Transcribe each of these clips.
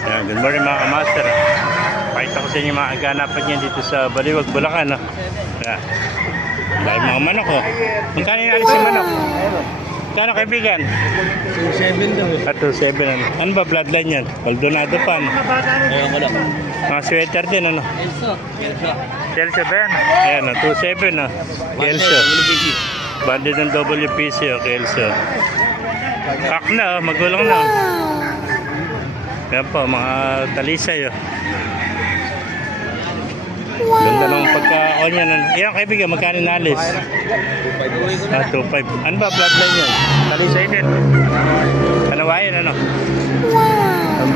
Ayan, good morning mga kamaster. Pakita ko sa inyo mga aganapan niya dito sa Baliwag, Bulacan. Ayan. Dahil mga manok oh. Magkano inalis yung manok? Kano kaibigan? 2.7 daw. 2.7 ano ba bloodline yan? Maldonado pa ano? Ayun ko lang. Mga sweater din ano? Elso. Kelso ba yan? Ayan o, 2.7 o. Kelso. Banded ng WPC o, Kelso. Kak na o, magulang na o. Ayan po, mga talisay o. Ganda ng pagka-on yan. Ayan kaibigan, magkano nalis? 2.5. Ano ba bloodline yan? Talisay din. Kanawayan ano?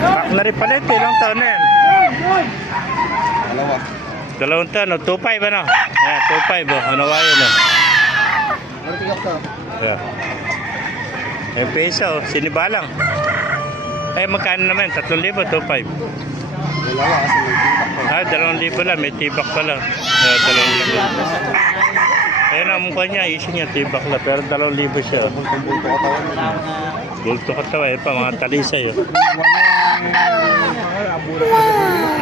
Kak na rin pala ito, ilang taon na yan? Dalawang taon, 2.5 ano? Ayan, 2.5 o, kanawayan o. Ayan. Ayan peso o, sinibalang. Ay, magkano naman? 3,000, 2.5. Dalawa kasi may tintak ko. 2,000 lang, may tibak pa lang. 2,000. Ayun ang mukha niya, issue niya, tibak lang. Pero 2,000 siya. Bulto katawan. Bulto katawa, eh pa, mga talisay. Oh.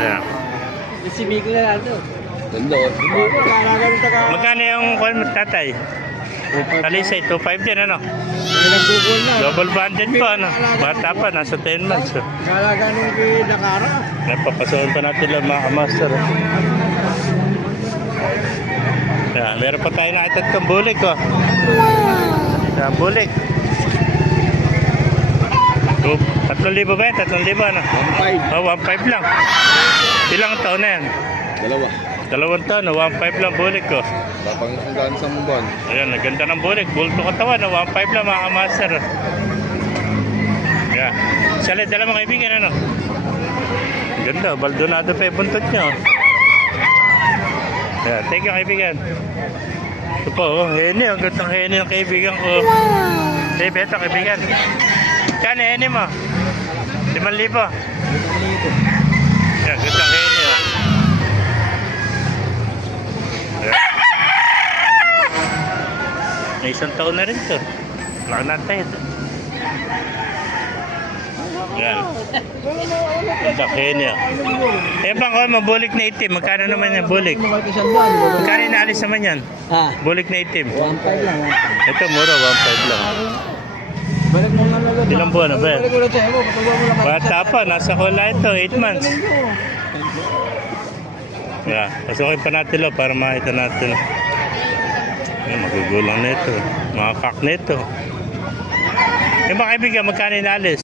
Ayan. Si Miko na lang ito. Ganda o. Magkano yung kwan mo, tatay? Talisay, 2.5 din, ano? Nagbukol na. Double banded pa, ano? Bata pa, nasa 10 months. Oh. Kalaga nung kay Dakara. Napapasuhan pa natin lang mga kamaster. Oh. Ayan, meron pa tayo na itong bulik, oh. Ayan, bulik. 3,000 ba yan? 3,000 ano? 1.5. Oh, 1.5 lang. Ilang taon na yan? Dalawa. 2 taon, 1.5 lang bulik ko. Tapang hanggang sa buwan. Ayan, naganda ng bulik. Bulto katawan, 1.5 lang mga master. Ayan. Salit, dala mga kaibigan, ano? Ganda, Baldonado pa yung buntot nyo. Ayan, thank you kaibigan. Ito po, oh, heni, ang gandang heni ng kaibigan ko. Hey, beto kaibigan. Kano heni mo? 5,000. Ayan, gandang heni, oh. May 1 taon na rin to. Laki natin. Yan. Ang laki niya. Eh bang oh, mabulik na itim. Magkano naman yan bulik? Magkano inaalis naman yan? Ha? Bulik na itim. 1.5 lang. Ito mura, 1.5 lang. Balik mo nga lang. Ilang buwan na ba yan? Balik mo lang sa'yo. Patuwa mo lang. Bata pa, nasa kula ito, 8 months. Yeah, pasukin pa natin lo para makita natin. Ayan, magugulang nito. Mga kak nito. Yung mga kaibigan, magkano inaalis?